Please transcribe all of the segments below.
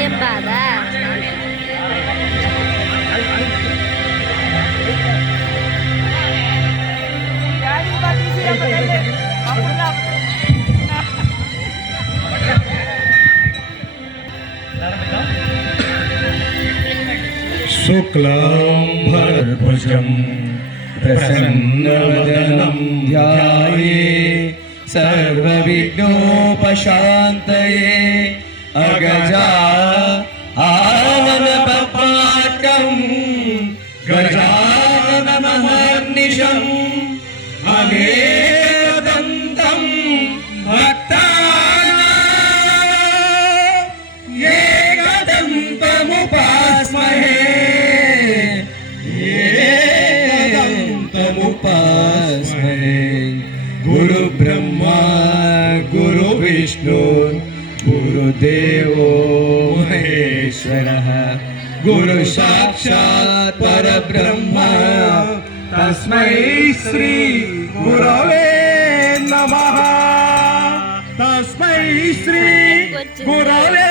ఏం బాధ शुक्लांबरभुजं प्रसन्नवदनं ध्याये सर्वविघ्नोपशान्तये अगजा आननपपाटं गजाननमहर्निशम् अनेकदन्तं भक्तानां एकदन्तमुपास्महे गुरु ब्रह्मा गुरु विष्णु गुरुदेवो महेश्वरः गुरु साक्षात् परब्रह्म तस्मै श्री गुरवे नमः तस्मै श्री गुरवे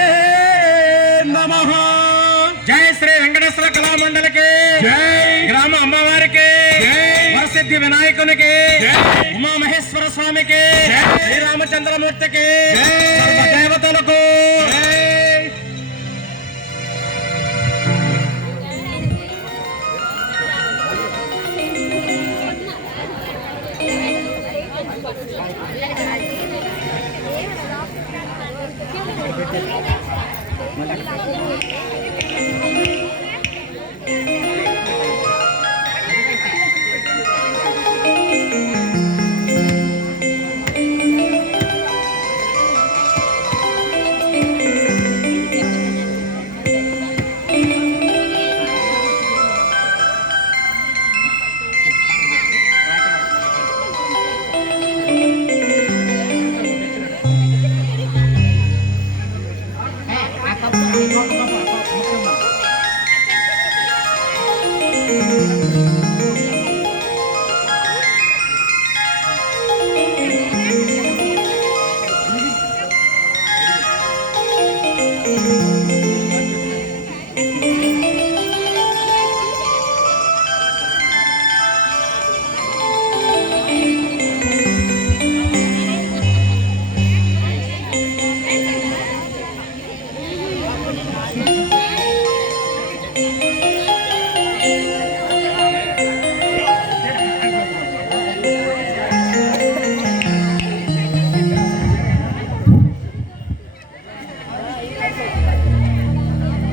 नमः। जय श्री वेंकटेश्वर कला मंडल के जय, ग्राम अम्मवारी के जय, सिद्धि विनायकुनि के जय, उमा महेश्वर स्वामी के जय, श्री रामचंद्रमूर्ति के जय, देवतలకు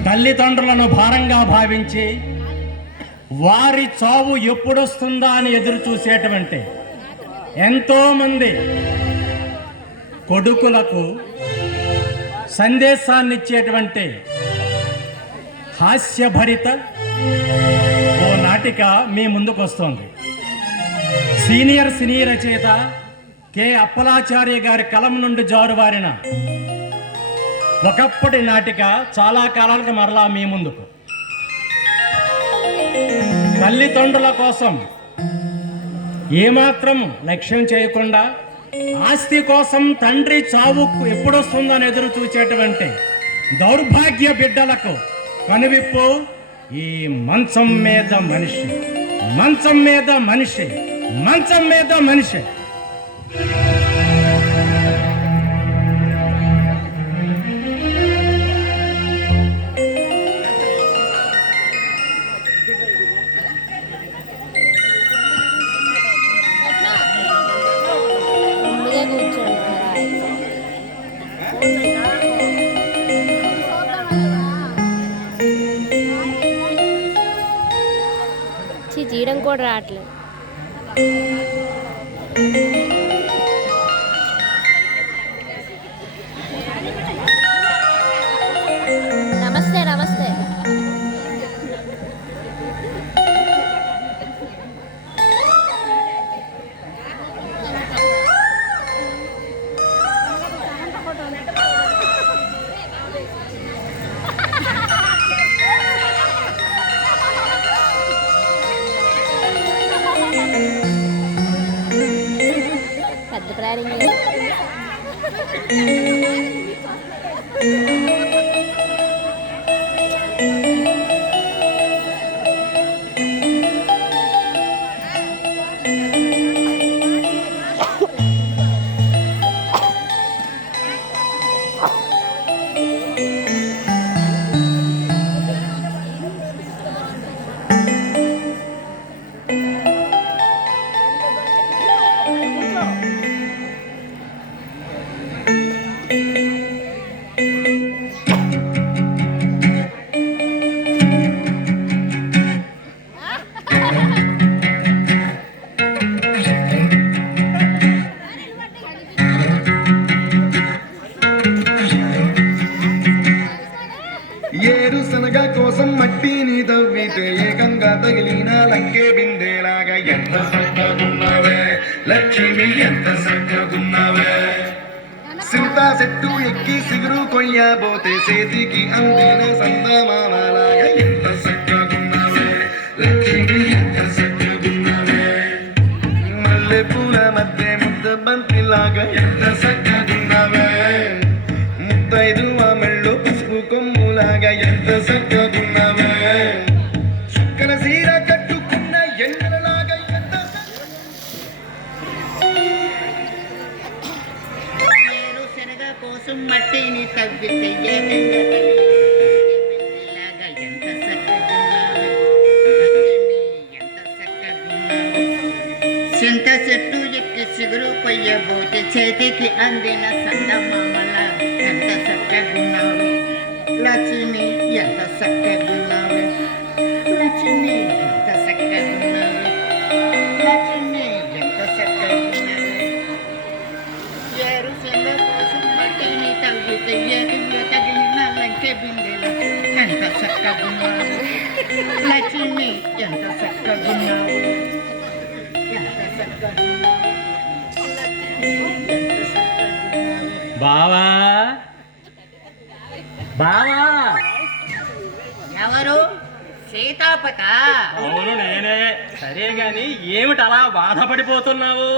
తల్లిదండ్రులను భారంగా భావించి వారి చావు ఎప్పుడొస్తుందా అని ఎదురు చూసేటువంటి ఎంతోమంది కొడుకులకు సందేశాన్ని ఇచ్చేటువంటి హాస్యభరిత ఓ నాటిక మీ ముందుకు వస్తుంది. సీనియర్ సినీ రచయిత కె అప్పలాచార్య గారి కలం నుండి జారువారిన ఒకప్పటి నాటిక చాలా కాలానికి మరలా మీ ముందుకు. తల్లిదండ్రుల కోసం ఏమాత్రం లక్ష్యం చేయకుండా ఆస్తి కోసం తండ్రి చావుకు ఎప్పుడొస్తుందని ఎదురు చూసేటువంటి దౌర్భాగ్య బిడ్డలకు కనువిప్పు ఈ మంచం మీద మనిషి, మంచం మీద మనిషి, మంచం మీద మనిషి. తీయడం కూడా రావట్లేదు. నమస్తే నమస్తే. ఏరుశనగ కోసం మట్టిని తవ్వితే ఏకంగా తగిలిన లంకే బిందెలాగా ఎంత చక్కగున్నావే లక్ష్మి, ఎంత చక్కగున్నావే. సింతా చెట్టు ఎక్కి సిగురు కొయ్యబోతే చేతికి అందిన సందమామలాగా ఎంత చక్కగున్నావే లక్ష్మి, ఎంత చక్కగున్నావే. మల్లె పూల మధ్య ముద్ద బంతిలాగా ఎంత చక్కగున్నావే. ముద్దైదు మెళ్ళు పసుపు కొమ్ములాగా ఎంత చక్కగున్నావే. చుక్కల సీర కట్టుకున్న ఎండలలాగా ఎంత శనగ కోసం మట్టిని తవ్వితే ఏకంగా తగిలిలాగా ఎంత చక్కగున్నావే. ఎంత చక్కగున్నావే. చింత చెట్టు ఎక్కి చిగురు కొయ్యబోతే చేతికి అందిన సందమామలా ఎంత చక్కగున్నావే లక్ష్మి, ఎంత చక్కగున్నావే లక్ష్మి, ఎంత చక్కగున్నావే లక్ష్మి, ఎంత చక్కగున్నావే. ఏరుశనగ కోసం మట్టిని తవ్వితే ఏకంగా తగిలిన లంకె బిందెలా ఎంత చక్కగున్నావే లక్ష్మి, ఎంత చక్కగున్నావే ఎంత చక్కగున్నావే లక్ష్మి, ఎంత చక్కగున్నావే. బావా బావా, ఎవరు? సీతాపత. అవును నేనే. సరే గాని ఏమిటి అలా బాధపడిపోతున్నావు?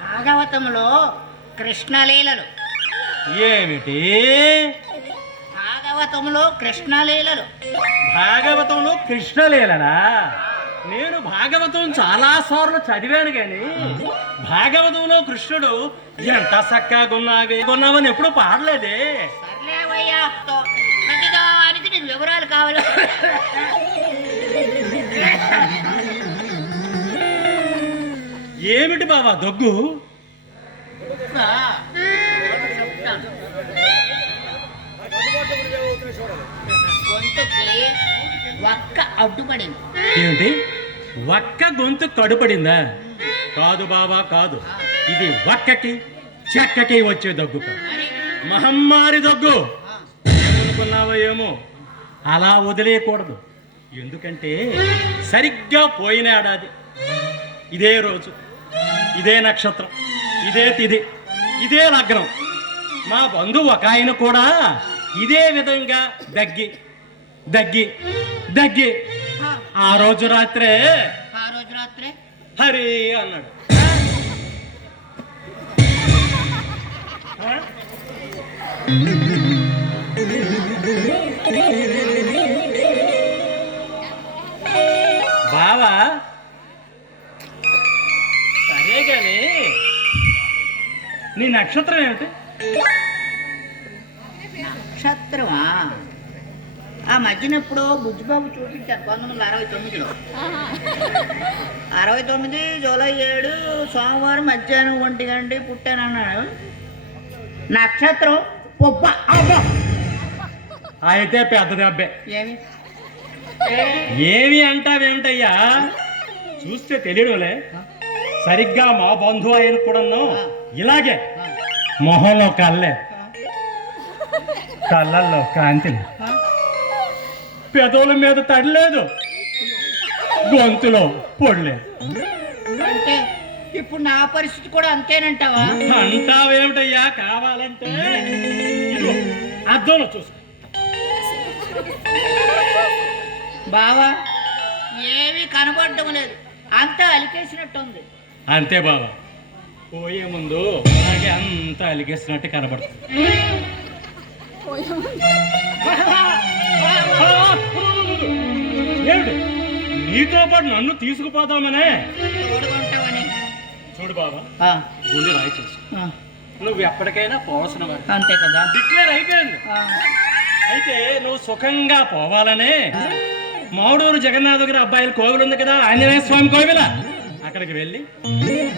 భాగవతంలో కృష్ణలీలలు. ఏమిటి? భాగవతంలో కృష్ణలీలలు. భాగవతంలో కృష్ణలీలనా? నేను భాగవతం చాలా సార్లు చదివాను గాని భాగవతంలో కృష్ణుడు ఎంత చక్కగున్నావే కొన్నావని ఎప్పుడు పాడలేదే. సర్లేవయ్యా, ప్రతిదానికి నీకు వివరాలు కావాలి. ఏమిటి బావా దగ్గు? చెప్తాను. గొంతుకి ఒక్క అడ్డుపడింది. ఏమిటి? ఒక్క గొంతు కడుపడిందా? కాదు బావా కాదు, ఇది ఒక్కకి చెక్కకి వచ్చే దగ్గు కాదు, మరి మహమ్మారి దగ్గు. ఏమనుకున్నావో ఏమో, అలా వదిలేయకూడదు. ఎందుకంటే సరిగ్గా పోయిన ఏడాది ఇదే రోజు, ఇదే నక్షత్రం, ఇదే తిథి, ఇదే లగ్నం మా బంధువు ఒక ఆయన కూడా ఇదే విధంగా దగ్గి దగ్గి దగ్గి ఆ రోజు రాత్రే హరి అన్నాడు. బావా సరే గాని నీ నక్షత్రం ఏమిటి? నక్షత్రమా? ఆ మధ్యన ఎప్పుడో బుజ్జిబాబు చూపించారు 1969లో. 69 జూలై 7 సోమవారం మధ్యాహ్నం 1 గంట పుట్టానన్నాడు. నక్షత్రం పొబ్బ. అయితే పెద్ద దెబ్బే. ఏమి ఏమి అంటావేమిటయ్యా? చూస్తే తెలియడులే. సరిగ్గా మా బంధువు ఆయన కూడాను ఇలాగే మొహంలో కళ్ళే, కళ్ళల్లో కాంతి, పెదవుల మీద తడలేదు, గొంతులో పొడలేదు. అంటే ఇప్పుడు నా పరిస్థితి కూడా అంతేనంటావా? అంటావేమిటయ్యా? కావాలంటే ఇదిగో అద్దంలో చూసుకో. బావా ఏమీ కనబడటం లేదు, అంతా అలికేసినట్టుంది. అంతే బావా, పోయే ముందు అలాగే అంతా అలిగేస్తున్నట్టు కనబడుతుంది. ఏమిటి నీతో పాటు నన్ను తీసుకుపోదామనే? తోడుకుంటామని. చూడు బాబా, ఆ, గుండె రాయి చేసుకో. ఆ, నువ్వు ఎప్పటికైనా పోవలసిన వాడు. అంతే కదా. డిక్లేర్ అయిపోయింది. ఆ, అయితే నువ్వు సుఖంగా పోవాలనే మావుడూరు జగన్నాథ గారి అబ్బాయిల కోవిలు ఉంది కదా, ఆంజనేయ స్వామి కోవిల, అక్కడికి వెళ్ళి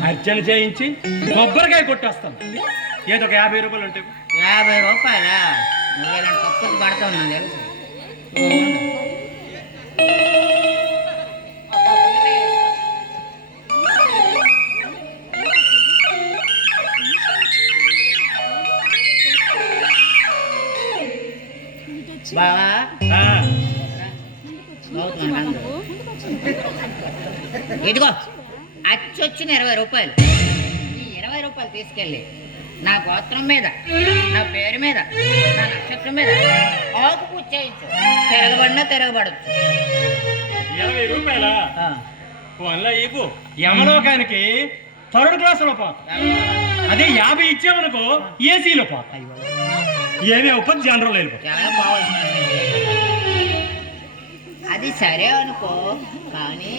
అర్చన చేయించి కొబ్బరికాయ కొట్టేస్తాను. ఏదో ఒక 50 రూపాయలు ఉంటాయి. 50 రూపాయలా? నువ్వు ఇలాంటి కప్పులు పడతావు నాకు తెలుసు. బావా ఆ, ఇదిగో అచ్చొచ్చిన 20 రూపాయలు. ఈ 20 రూపాయలు తీసుకెళ్ళి నా గోత్రం మీద, నా పేరు మీద, నా నక్షత్రం మీద ఆకు పూజ చేయించు. తిరగబడినా తిరగబడచ్చు. 20 రూపాయలా? వల్ల ఇవ్వు. యమలోకానికి 3rd క్లాసులో పోతా. అదే 50 ఇచ్చామనుకో ఏసీలో పోతా. ఏది ఒప్పది జనరల్ వెళ్ళిపో. చాలా బాగుంది. అది సరే అనుకో, కానీ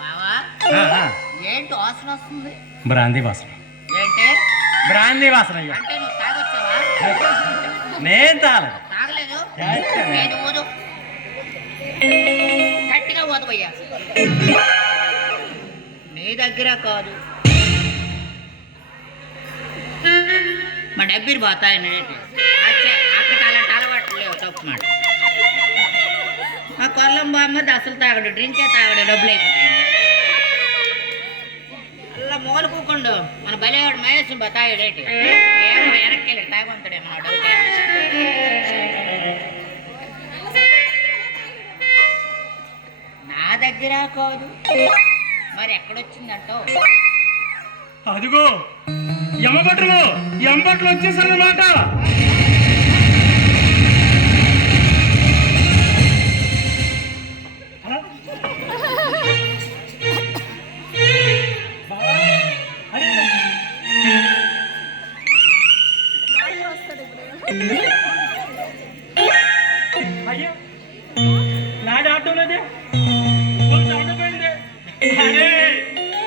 బావా ఏంటి వాసన వస్తుంది? బ్రాందీ వాసన. ఏంటి బ్రాందీ వాసన. అంటే నువ్వు తాగొచ్చావా? నేను తాగలేదు. తాగలేదు? ఏది ఊదు, గట్టిగా ఊదబోయ్యా. నీ దగ్గర కాదు, మా డబ్బీలు పోతాయని అక్కడ అలాంటి అలవాట్లు లేవు. తప్పు మాట. మా కొల్లం బామ్మది అసలు తాగడు, డ్రింకే తాగడు, డబ్బులు అయిపోతాయి. అలా మూల కూకుండు మన బలేవాడు మహేష్ బతాయుడేటి ఏమో వెనక్కి వెళ్ళి తాగుంటాడేమో నా డౌటే. నా దగ్గర కాదు, మరి ఎక్కడొచ్చిందంటావు? అదిగో యమబట్లు వచ్చేసారన్నమాట. అయ్యో నాది ఆటం లేదే, ఆటపోయింది. అరే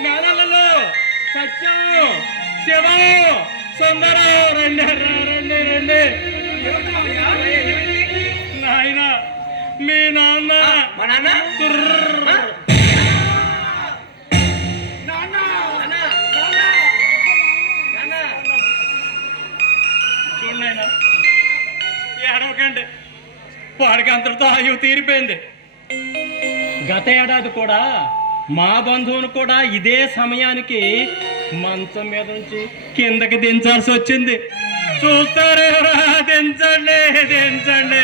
మేళాలలో సత్యం, శివం, సుందరం, రండి రండి రండి. నాయన మీ నాన్న మా నాన్న చూడండి, ఏడవకండి. వాడికి అంతటితో ఆయువు తీరిపోయింది. గత ఏడాది కూడా మా బంధువును కూడా ఇదే సమయానికి మంచం మీద నుంచి కిందకి దించాల్సి వచ్చింది. చూస్తారే, దించండి దించండి.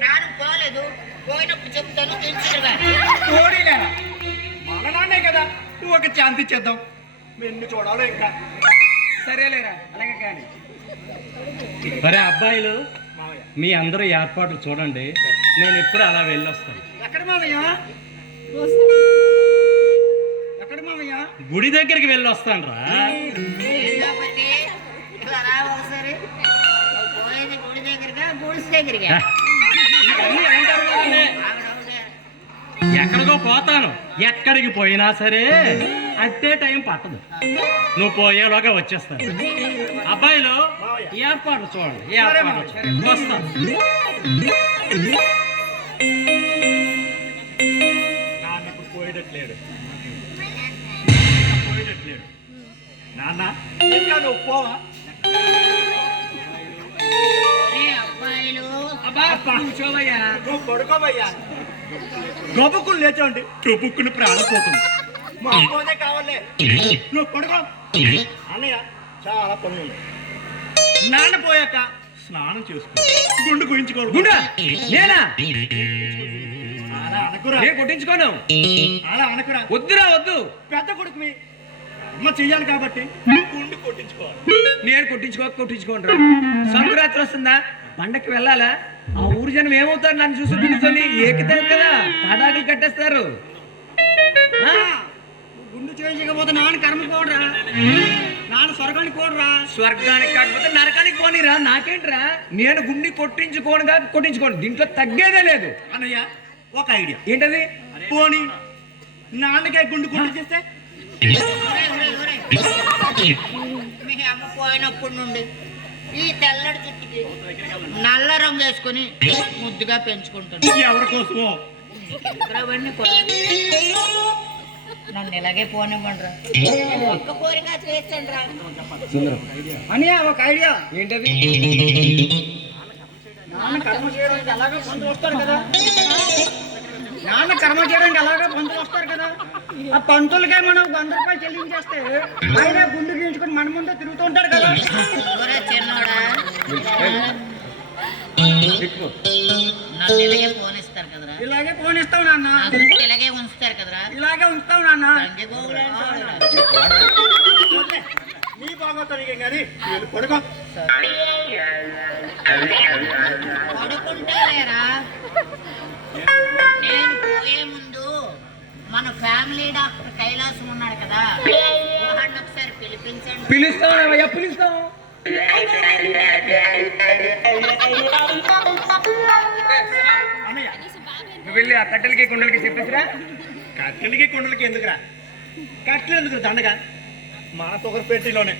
ప్రాణం పోలేదు, పోయినప్పుడు చెప్తాను. కోడిలేరా మన నాన్నే కదా, నువ్వు ఒక ఛాన్స్ ఇచ్చేద్దాం. ఎన్ని చూడాలో ఇంకా. సరేలేరా, అలాగే కానీ. మరి అబ్బాయిలు మీ అందరూ ఏర్పాట్లు చూడండి, నేను ఎప్పుడు అలా వెళ్ళొస్తాను. ఎక్కడ మామయ్య? ఎక్కడ మామయ్య? గుడి దగ్గరికి వెళ్ళొస్తాను రా. ఒకసారి పోయేది గుడి దగ్గరగా, గుడిసి దగ్గరగా. ఎక్కడికో పోతాను, ఎక్కడికి పోయినా సరే అట్టే టైం పట్టదు. నువ్వు పోయేలోగా వచ్చేస్తాను. అబ్బాయిలు ఏర్పాట్లు చూడండి, ఏర్పాట్లు చూడండి. వస్తాను. నాన్న ఇప్పుడు పోయేటట్లేడు. నాన్న ఇంకా నువ్వు పోవా? అబ్బాయిలు కూర్చోవయ్యా, నువ్వు పడుకోవయ్యా. గొప్పకులు లేచండి, గొప్పకుని ప్రాణం పోతుంది. మా అమ్మోదే కావాలే, నువ్వు పడుకో. అన్నయ్య చాలా పనులు ఉన్నాయి. నాన్న పోయాక స్నానం చేసుకో, గుండు కుయించుకోడు. గుండా నేనా? అలా అనకురా. నేను కొట్టించుకోను. అలా అనకురా. వద్దురా, వద్దు. పెద్ద కొడుకువి, అమ్మ చెయ్యాలి కాబట్టి గుండు కొట్టించుకోవాలి. నేను కొట్టించుకోకుండా సంక్రాంతి వస్తుందా? పండక్కి వెళ్ళాలా ఆ ఊరు జనం ఏమవుతారు నన్ను చూసి పిలుచుకొని ఏకితారు కదా పటాకులు కట్టేస్తారు. గుండు చేయించకపోతే నాన్న కర్మ పోడరా, నాన్న స్వర్గానికి పోడరా. స్వర్గానికి కాకపోతే నరకానికి పోనీరా, నాకేంట్రా? నేను గుండి కొట్టించుకోను, దీంట్లో తగ్గేదే లేదు. అన్నయ్య ఒక ఐడియా ఏంటది? పోనీ నాన్నకే గుండు కొట్టించేస్తే. మీ అమ్మ పోయినప్పటి నుండి ఈ తెల్లడి చుట్టుకి నల్ల రంగు వేసుకొని ముద్దుగా పెంచుకుంటుంది. ఎవరి కోసమో అవన్నీ నన్ను ఇలాగే పోనివ్వండి రా, ఒక్క కోరిక చేసండి రా. సుందరం అన్నయ్య ఒక ఐడియా. ఏంటది? నాన్న కర్మ చేయడానికి అలాగే పంతులు వస్తారు కదా, నాన్న కర్మ చేయడానికి అలాగే పంతులు వస్తారు కదా, ఆ పంతులకే మనం 100 రూపాయలు చెల్లించేస్తే ఆయన గుండు గీయించుకొని మన ముందే తిరుగుతూ ఉంటాడు కదా. ఊరే చిన్నోడా, నన్ను ఇలాగే పోనిస్తారు కదరా, ఇలాగే ఫోన్ ఇస్తావు నాన్న, నా గుండె ఇలాగే ఉంచుతారు కదరా, ఇలాగే ఉంచుతావు నాన్న. తండ్రి గోగులంటాడురా. నీ బాగోతానికి కానీ పడుకో. పడుకుంటారేరా, నేను పోయే ముందు మన ఫ్యామిలీ డాక్టర్ కైలాసం ఉన్నాడు కదా, వాడిని ఒకసారి పిలిపించండి. పిలుస్తాం పిలుస్తాం. అన్నయ్య నువ్వు వెళ్ళి ఆ కట్టెలకి కుండలకి చెప్పేసిరా. కట్టెలకి కొండలకి ఎందుకురా, కట్టెలు ఎందుకు దండగా, మన తొగరు పెట్టిలోనే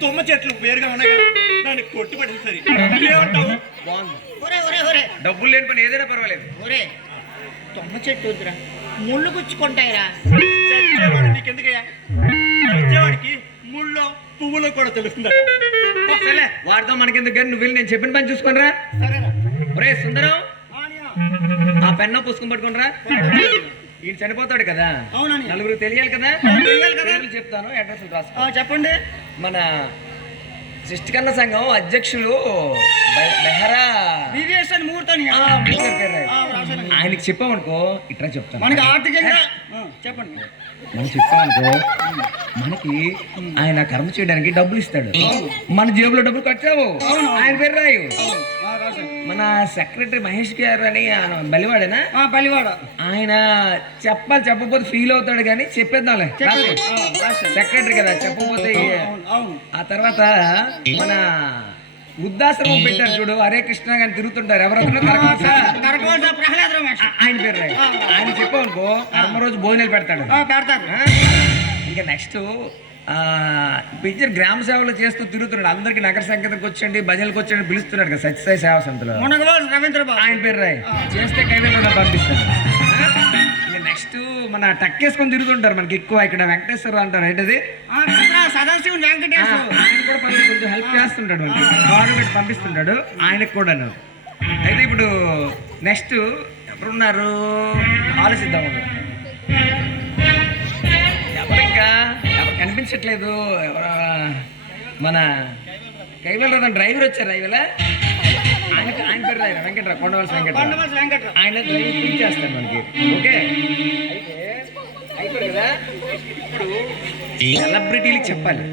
తుమ్మ చెట్లు వేరుగా ఉన్నాయి కదా, దాన్ని కొట్టుబడి సరి ఏమంటావు? బాగుంది. ఒరే ఒరే ఒరే డబ్బులు లేని పని ఏదైనా పర్వాలేదు. ఒరే, తుమ్మ చెట్టు వద్దురా, ముళ్ళు గుచ్చుకుంటాయిరా. చచ్చేవాడు నీకెందుకయ్యా, చచ్చేవాడికి ముళ్ళో పువ్వులో కూడా తెలుస్తుంది. సరే వాడితో మనకెందుకు కానీ నువ్వు వెళ్ళి నేను చెప్పిన పని చూసుకునిరా. సరేనా? ఒరే సుందరం, అన్నయ్య, ఆ పెన్ను పుస్తకం పట్టుకునిరా. ఈయన చనిపోతాడు కదా, అవునని నలుగురు తెలియాలి కదా, తెలియాలి కదా. పేర్లు చెప్తాను, అడ్రస్ రాసుకో. చెప్పండి. మన సృష్టికన్న సంఘం అధ్యక్షులు బెహరా వివేసన్ మూర్తని పేరు రాయి. ఆయనకి చెప్పామనుకో ఇట్లా చెప్తాను. మనకి ఆర్థికంగా చెప్పండి. మనం చెప్పామనుకో మనకి ఆయన కర్మ చేయడానికి డబ్బులు ఇస్తాడు, మన జేబులో డబ్బులు ఖర్చావు. ఆయన పేరు రాయు. మన సెక్రటరీ మహేష్ గారు అని బలివాడేనా, బలివాడ. ఆయన చెప్పకపోతే ఫీల్ అవుతాడు కానీ చెప్పేద్దాంలే. సెక్రటరీ కదా, చెప్పకపోతే. ఆ తర్వాత మన వృద్ధాశ్రమం పెట్టారు చూడు, హరే కృష్ణ గాని తిరుగుతుంటారు ఎవరన్నా, ప్రహ్లాద రమేష్ ఆయన పేరు రాయి. ఆయన చెప్పామనుకో కర్మ రోజు భోజనాలు పెడతాడు. పెడతారు. ఇంకా నెక్స్ట్ పిక్చర్ గ్రామ సేవలు చేస్తూ తిరుగుతున్నాడు, అందరికి నగర సంగీతంకి వచ్చండి, భజనలకు వచ్చండి పిలుస్తున్నాడు కదా సత్యసాయి సేవా సంతలో. రవీంద్రబాబు ఆయన పేరు రాయి. చేస్తే కైవేలో పంపిస్తాడు. ఇంకా నెక్స్ట్ మన టక్కేసుకొని తిరుగుతుంటారు మనకి ఎక్కువ ఇక్కడ వెంకటేశ్వర అంటారు. ఏంటది? సదాశివుని వెంకటేశ్వర. ఆయన కూడా కొంచెం హెల్ప్ చేస్తుంటాడు, గవర్నమెంట్ పంపిస్తుంటాడు ఆయనకు కూడాను. అయితే ఇప్పుడు నెక్స్ట్ ఎవరున్నారు ఆలోచిద్దాం. ఎవరు ఇంకా ఎవరు కనిపించట్లేదు. ఎవరు మన కైవేల డ్రైవర్ వచ్చారు. రైవేళ ఆయన పేరు రాయరా, వెంకటరావు, కొండవలసి వెంకటరావు. ఆయన డ్రైవర్ చేస్తాడు మనకి. ఓకే అయిపోయింది కదా. ఇప్పుడు సెలబ్రిటీలకు చెప్పాలి.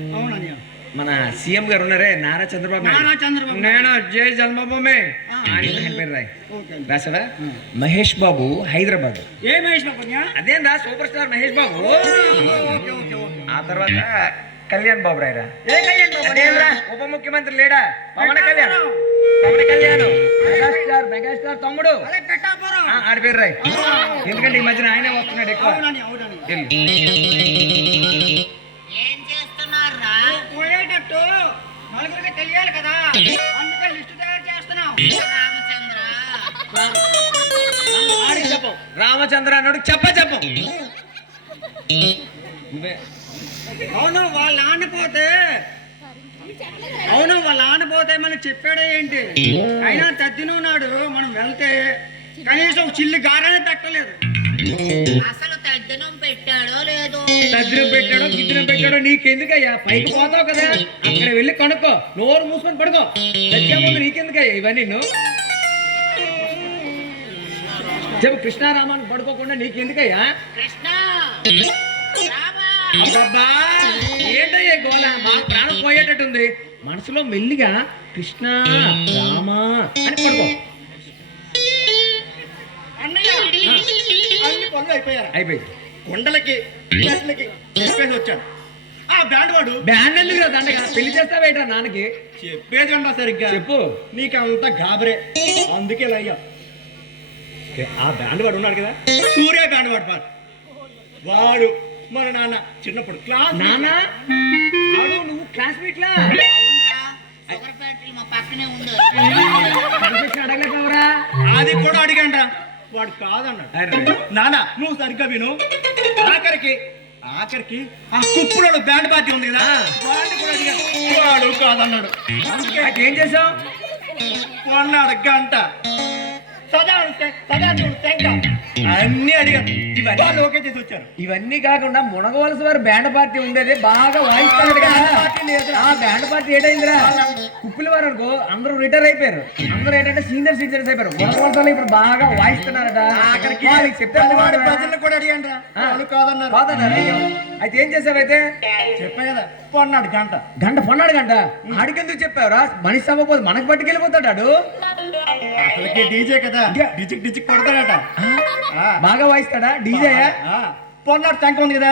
మన సీఎం గారు ఉన్నారే నారా చంద్రబాబు నాయుడు. నేను జై జన్మభూమి ఆయన పేరు రాయి రాసాడా. మహేష్ బాబు హైదరాబాద్. ఏ మహేష్ బాబు? అదేందా super star Mahesh Babu. ఆ తర్వాత కళ్యాణ్ బాబు రాయరా. ఏ కళ్యాణ్ బాబు? అదేంరా ఉప ముఖ్యమంత్రి లేడా పవన్ కళ్యాణ్. మెగాస్టార్ తమ్ముడు ఆడి పేరు రాయి. ఎందుకంటే ఈ మధ్యన ఆయనే వస్తున్నాడు ఎక్కువ. ఏం చేస్తున్నారా? పోయేటట్టు నలుగురికి తెలియాలి కదా, అందుకే లిస్టు తయారు చేస్తున్నాం. రామచంద్ర, రామచంద్ర అన్నాడు. చెప్పు అవును వాళ్ళ ఆనపోతే మనం చెప్పాడే ఏంటి? అయినా తద్దినున్నాడు, మనం వెళ్తే కనీసం చిల్లి గారనే పెట్టలేదు. అసలు తద్దినం పెట్టాడో లేదో, తద్దినం పెట్టాడో గిద్దినం పెట్టాడో నీకెందుకయ్యా? పైకి పోతావు కదా, అక్కడ వెళ్ళి కనుక్కో. నోరు మూసుకొని పడుకో. వచ్చే ముందు నీకెందుకయ్యా ఇవన్నీ? నువ్వు చెప్పు. కృష్ణారామాన్ని పడుకోకుండా నీకెందుకయ్యా? కృష్ణ రామా అబ్బబ్బా ఏంటయ్యా గోళ? మా ప్రాణం పోయేటట్టుంది. మనసులో మెల్లిగా కృష్ణ రామ అని పడుకో. అన్నయ్య అన్ని పనులు అయిపోయారు. అయిపోయింది. కొండలకి చెట్లకి చెప్పేసి వచ్చాను. ఆ బ్యాండ్ వాడు బ్యాండ్ ఎందుకు రా దండగా పెళ్లి చేస్తావేట్రా నాన్నకి? చెప్పేది అన్నా సరిగ్గా చెప్పు. నీకు అంత గాబరే, అందుకే ఇలా అయ్యా. ఆ బ్యాండ్ వాడు ఉన్నాడు కదా, సూర్య బ్యాండ్ వాడు పాడు. వాడు మన నాన్న చిన్నప్పుడు క్లాస్ నాన్న ఆడు నువ్వు క్లాస్మేట్ లా షుగర్ ఫ్యాక్టరీ మా పక్కనే ఉంది. అడగలేకపోవరా? అది కూడా అడిగంట, వాడు కాదన్నాడు. నాన్న నువ్వు సరిగ్గా విను. ఆఖరికి ఆఖరికి ఆ కుప్పులో బ్యాండ్ పార్టీ ఉంది కదా, వాడిని కూడా అడిగాను. వాడు కాదన్నాడు. ఏం చేసావు? కొన్నాడు గంట, అన్ని అడిగాను. వాళ్ళు ఓకే చేసి వచ్చారు. ఇవన్నీ కాకుండా మునగవలస వారి బ్యాండ్ పార్టీ ఉండేది బాగా వాయిస్తాడు కదా. ఆ బ్యాండ్ పార్టీ ఏటైందిరా? కుప్పుల వారు అనుకో అందరూ రిటైర్ అయిపోయారు. అందరూ ఏంటంటే సీనియర్ సిటిజన్స్ అయిపోయారు. మునగవలస ఇప్పుడు బాగా వాయిస్తున్నారట. ఆఖరికి వాళ్ళకి చెప్తే వాడి ప్రజలను కూడా అడిగాను రా, వాళ్ళు కాదన్నారు. అయితే ఏం చేసావైతే? చెప్పా కదా, కొన్నాడు గంట. గంట పొన్నాడు గంట. ఆడికెందుకు చెప్పావురా? మనిషి అవ్వకపోతే మనకు పట్టుకెళ్ళిపోతాడు ఆడు. అసలుకి డీజే కదా, డిజిక్ డిజిక్ కొడతాడట. బాగా వాయిస్తాడా డీజేయా? పొన్నాడు టంక ఉంది కదా.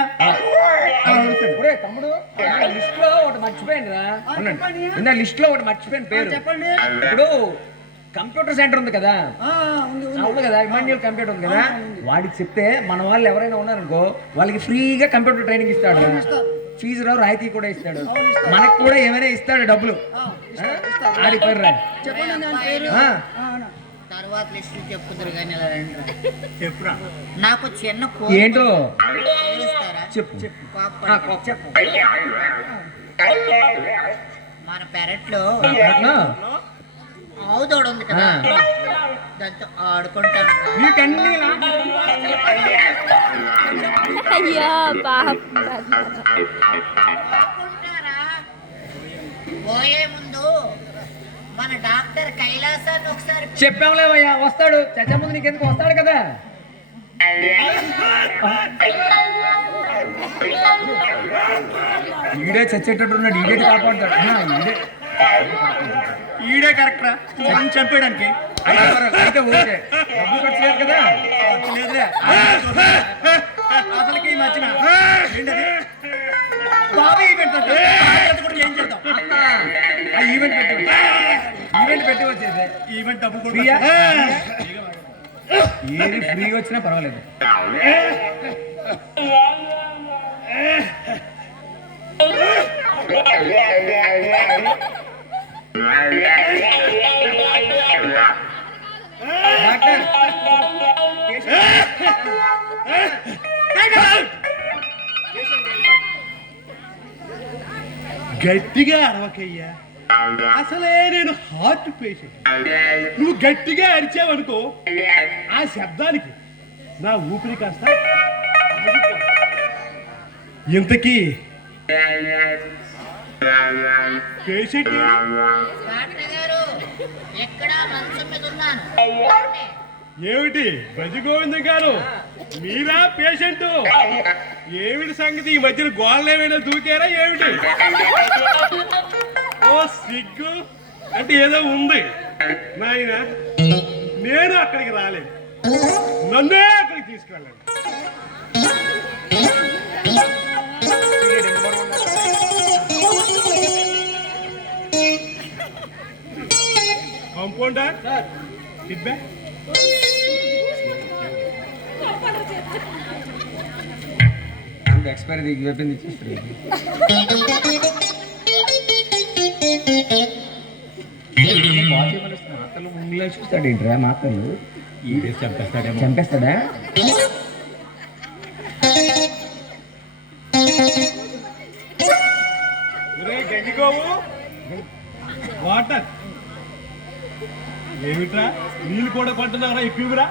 ఒరే తమ్ముడు, లిస్ట్ లో ఒకటి మర్చిపోయాను రా. ఇందా లిస్ట్ లో ఒకటి మర్చిపోయాను పేరు. చెప్పండి. ఇప్పుడు కంప్యూటర్ సెంటర్ ఉంది కదా, అవును కదా, ఇమాన్యుయల్ కంప్యూటర్ ఉంది కదా, వాడికి చెప్తే మన వాళ్ళు ఎవరైనా ఉన్నారనుకో వాళ్ళకి ఫ్రీగా కంప్యూటర్ ట్రైనింగ్ ఇస్తాడు. ఫీజు రావు, రాయితీ కూడా ఇస్తాడు. మనకు కూడా ఏమైనా ఇస్తాడు డబ్బులు. ఆడి పేరు రా. తర్వాత లిస్ట్ చెప్పుదురు కానీ ఇలా రండి. చెప్పురా. నాకు చిన్న ఏంటో తెలుస్తారా? చెప్పు. చెప్పు. మన పెరట్లో ఆవు దూడ ఉంది కదా, దాంతో ఆడుకుంటాను. నీకన్నీ అయ్యో పాపం. ఆడుకుంటారా? పోయే ముందు మన డాక్టర్ కైలాసాన్ని ఒకసారి చెప్పాంలేవయ్యా, వస్తాడు. చచ్చా ముందు నీకెందుకు వస్తాడు కదా. ఈడే చచ్చేటట్టున్నాడు, ఈడే కాపాడుతాడు. ఈడే కరెక్ట్ రా చంపేయడానికి. అయితే ఓకే, డబ్బు ఖర్చులేదు కదా. లేదులే. అసలుకి ఈ మధ్యన ఏంటది బాబీ ఈవెంట్ కూడా ఏం చేద్దాం. ఆ ఈవెంట్ పెట్టి వచ్చేది. ఈవెంట్ డబ్బు కూడా ఫ్రీయా? ఏది ఫ్రీగా వచ్చినా పర్వాలేదు. డాక్టర్ గట్టిగా అరవకయ్యా, అసలే నేను హార్ట్ పేషెంట్. నువ్వు గట్టిగా అరిచావనుకో ఆ శబ్దానికి నా ఊపిరి కాస్త ఆగిపోతుంది. ఇంతకీ పేషెంట్ డాక్టర్ గారు ఎక్కడ మంచం మీద ఉన్నాను. ఏమిటి బజిగోవిందం గారు, మీరా పేషెంట్? ఏమిటి సంగతి, ఈ మధ్యన గోళ్ళ ఏమైనా దూకారా ఏమిటి? ఓ సిగ్గు అంటే ఏదో ఉంది నాయన. నేను అక్కడికి రాలేదు, నన్నే అక్కడికి తీసుకెళ్ళండి. Compounder SIT back. Expiry weapon ఇచ్చేస్తారు. మాటలు ముందులో చూస్తాడు ఏంట్రా? మాటలు చంపేస్తాడా? గంగిగోవు వాటర్ ఏమిట్రా, నీళ్ళు కూడా కొంటున్నారా ఎక్కువరా?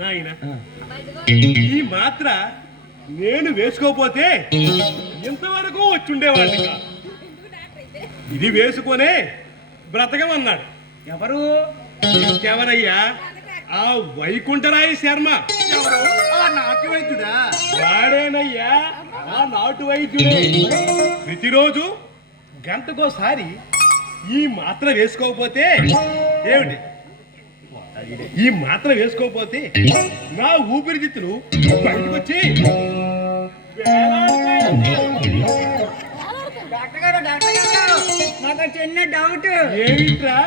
నాయన ఈ మాత్ర నేను వేసుకోపోతే ఇంతవరకు వచ్చుండేవాడిని కాదు. ఇది వేసుకొనే బ్రతకమన్నాడు. ఎవరు? ఇంకెవరయ్యా? ఆ వైకుంఠరాయ శర్మ. నాటు వైద్యుడా? వాడేనయ్యా ఆ నాటు వైద్యుడే. ప్రతిరోజు గంటకోసారి ఈ మాత్ర వేసుకోకపోతే ఏమిటి, ఈ మాత్ర వేసుకోకపోతే నా ఊపిరితిత్తులు బయటకు వచ్చి డాక్టర్ గారు నాకు చిన్న డౌట్. ఏమిట్రా?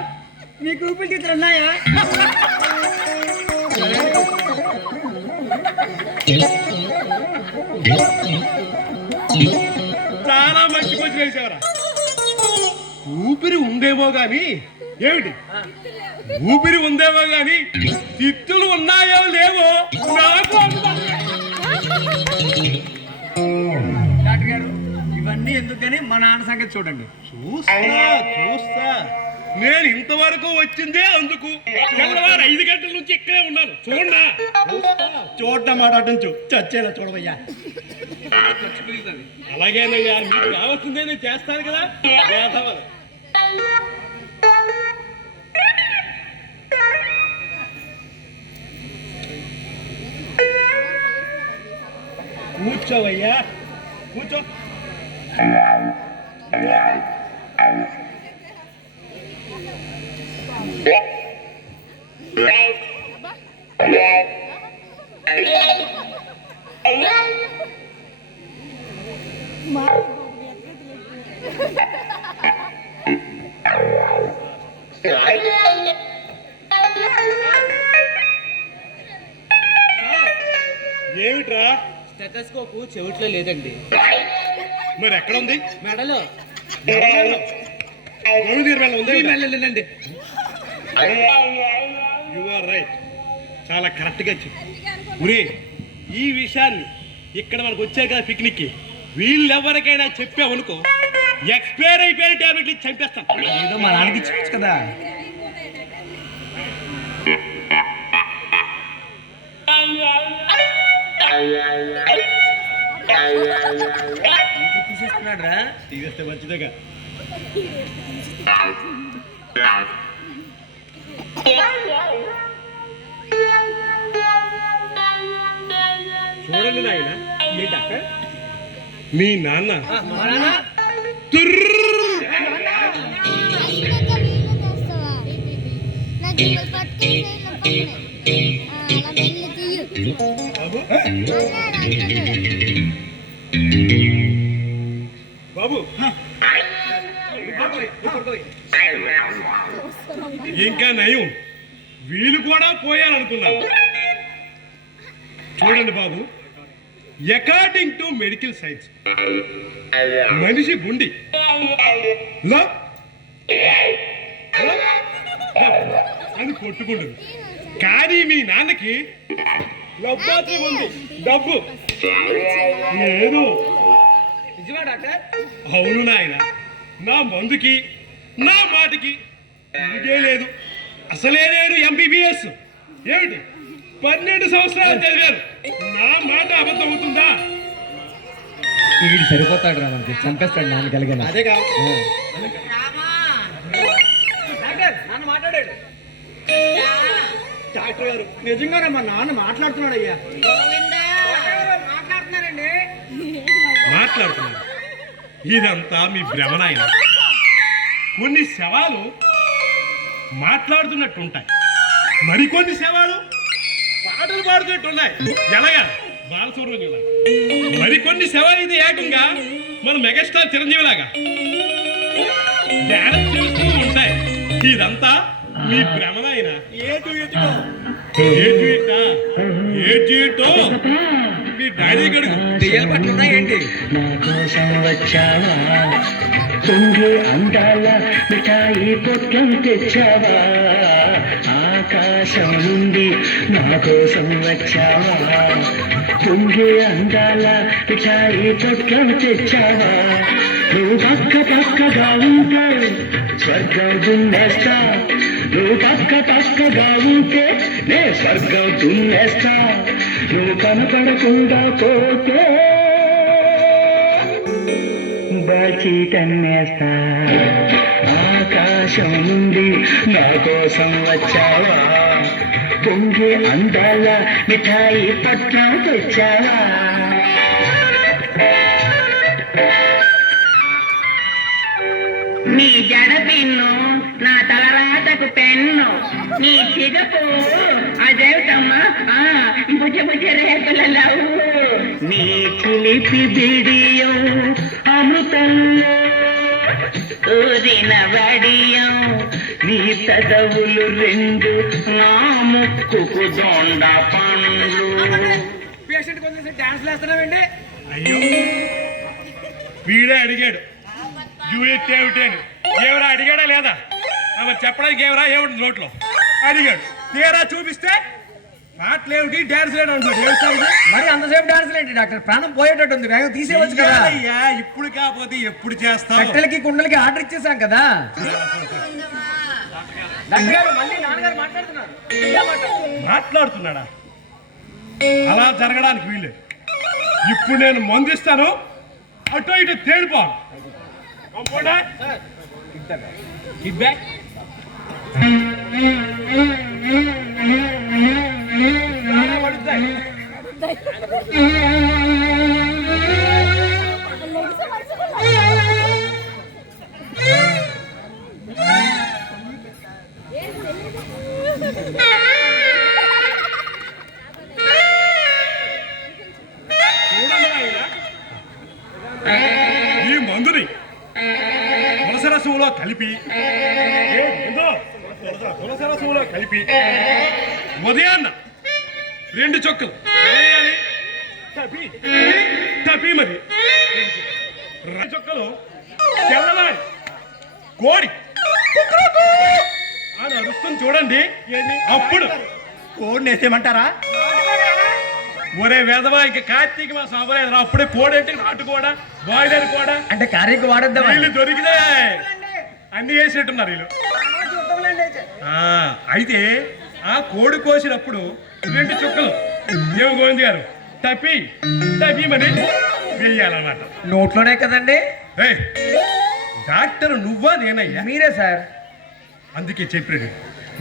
మీకు ఊపిరితిత్తులు ఉన్నాయా? చాలా మంచి కొంచెం వేసేవరా. ఊపిరి ఉందేమో గాని ఏమిటి, ఊపిరి ఉందేమో గాని తిత్తులు ఉన్నాయో లేవో నాకు డాక్టర్ గారు ఇవన్నీ ఎందుకు కానీ మా నాన్న సంగతి చూడండి. చూస్తా. నేను ఇంతవరకు వచ్చిందే అందుకు. తెల్లవారు 5 గంటల నుంచి ఇక్కడే ఉన్నాను. చూడన్నా, చూడటం మాట్లాడటం చచ్చేలా చూడవయ్యా. అలాగేనయ్యా, మీకు కావాల్సిందే నేను చేస్తాను కదా. కూర్చోవయ్యా, కూర్చో. ఏమిట్రా? స్టెథోస్కోప్ చెవిట్లో లేదండి. మరి ఎక్కడ ఉంది? మెడలో. లేదండి. You are right. చాలా కరెక్ట్గా చెప్పు. ఒరే, ఈ విషయాన్ని ఇక్కడ మనకు వచ్చారు కదా పిక్నిక్కి, వీళ్ళెవరికైనా చెప్పామనుకో ఎక్స్పైర్ అయిపోయిన టాబ్లెట్లు ఇచ్చి చంపేస్తాం. ఏదో మా నాన్నకి ఇచ్చుకోవచ్చు కదా. తీసేస్తున్నాడు రా. తీసేస్తే మంచిదేగా. చూడండి నాయన, ఏంటి డాక్టర్? మీ నాన్న బాబు, ఇంకా నయం, వీళ్ళు కూడా పోయారనుకున్నాను. చూడండి బాబు, అకార్డింగ్ టు మెడికల్ సైన్స్ మనిషి గుండి లో అని కొట్టుకుంటుంది. కానీ మీ నాన్నకి లబ్బాత్రం ఉంది, డబ్బు లేదు. నిజమా డాక్టర్? అవును నాయన, నా మందుకి నా మాటకి ఇదే లేదు. అసలే నేను ఎంబీబీఎస్ ఏమిటి 12 సంవత్సరాలు చదివారు. నా మాట అబద్ధం అవుతుందా? వీడు సరిపోతాడు రా, మనకి చంపేస్తాడు నాన్న కలిగిన. అదే కాదు నాన్న మాట్లాడాడు. డాక్టర్ గారు నిజంగానే మా నాన్న మాట్లాడుతున్నాడు అయ్యా. మాట్లాడుతున్నారండి. మాట్లాడుతున్నాను. ఇదంతా మీ భ్రమ నాయన. కొన్ని శవాలు మాట్లాడుతున్నట్టుంటాయి, మరికొన్ని శవాలు పాటలు పాడుతున్నట్టున్నాయి. ఎలాగా? బాలసుబ్రహ్మణ్యం. మరికొన్ని శవాలు ఇది ఏకంగా మన మెగాస్టార్ చిరంజీవిలాగా డాన్స్ చేస్తూ ఉంటాయి. ఇదంతా మీ భ్రమ నాయన. మీ డాడీ గడుగు. దెయ్యాల పట్ల ఉన్నాయేంటి? నా కోసం వచ్చావా, పొంగే అందాల మిఠాయి పొట్లం తెచ్చావా, ఆకాశం నుండి నా కోసం వచ్చావా, పొంగే అందాల మిఠాయి పొట్లం తెచ్చావా, నువ్వు పక్క పక్కగా ఉంటే స్వర్గం దున్నేస్తా, నువ్వు పక్కగా ఉంటే నే స్వర్గం దున్నేస్తా, నువ్వు కనపడకుండా పోతే బాచి తన్నేస్తా. ఆకాశం నుండి నా కోసం వచ్చావా, పొంగే అందాల మిఠాయి పట్నం తెచ్చావా. నీ జడ పిన్ను నా తలరాతకు పెన్ను, నీ చిగపు అదేమిటమ్మా బుజ్జ బుజ్జ రేకుల లవ్వు, నీ చిలిపి బిడియం అమృతంలో ఊరిన వడియం, నీ పెదవులు రెండు నా ముక్కుకు దొండ పండ్లు. పేషెంట్ కొంచెం డాన్స్ వేస్తున్నామండి. అయ్యో వీడే అడిగాడు డ్యూయెట్ ఏమిటని. ఎవరా అడిగాడా లేదా? మరి చెప్పడానికి ఎవరా ఏమిటి నోట్లో అడిగాడు. తీరా చూపిస్తే పాటలు ఏమిటి డాన్స్ లేడు అంటాడు. ఏమిటి మరి అంతసేపు డాన్స్ ఏంటి డాక్టర్? ప్రాణం పోయేటట్టు ఉంది, వేగం తీసేవచ్చు కదా. అయ్యా ఇప్పుడు కాకపోతే ఎప్పుడు చేస్తావు? కట్టెలకి కుండలకి ఆర్డర్ ఇచ్చేసాం కదా. డాక్టర్ గారు మళ్ళీ నాన్నగారు మాట్లాడుతున్నారు. మాట్లాడుతున్నాడా? అలా జరగడానికి వీల్లేదు. ఇప్పుడు నేను మందిస్తాను, అటు ఇటు తేలిపో. ఈ మందుని తులసరసంలో కలిపి తులసరసంలో కలిపి ఉదయాన్న 2 చుక్కలు వేయాలి. తపి మరి 2 చుక్కలు తెల్లవారి కోడి అని అరుస్తుంది చూడండి. అప్పుడు కోడిని వేసేయమంటారా? ఒరే వేదవా, ఇక కార్తీక మాసం అవ్వలేదు, అప్పుడే కోడి అంటే నాటు కూడా బాయిలర్ కూడా అంటే కర్రీకి వాడద్దాం. వీళ్ళు దొరికితే అన్ని వేసేట్టున్నారు వీళ్ళు. అయితే ఆ కోడి కోసినప్పుడు 2 చుక్కలు ఏమో గోవింద్ గారు తప్పి మరి వెయ్యాలన్నమాట. నోట్లోనే కదండి. డాక్టర్ నువ్వా నేనయ్యా? మీరే సార్. అందుకే చెప్పాడు,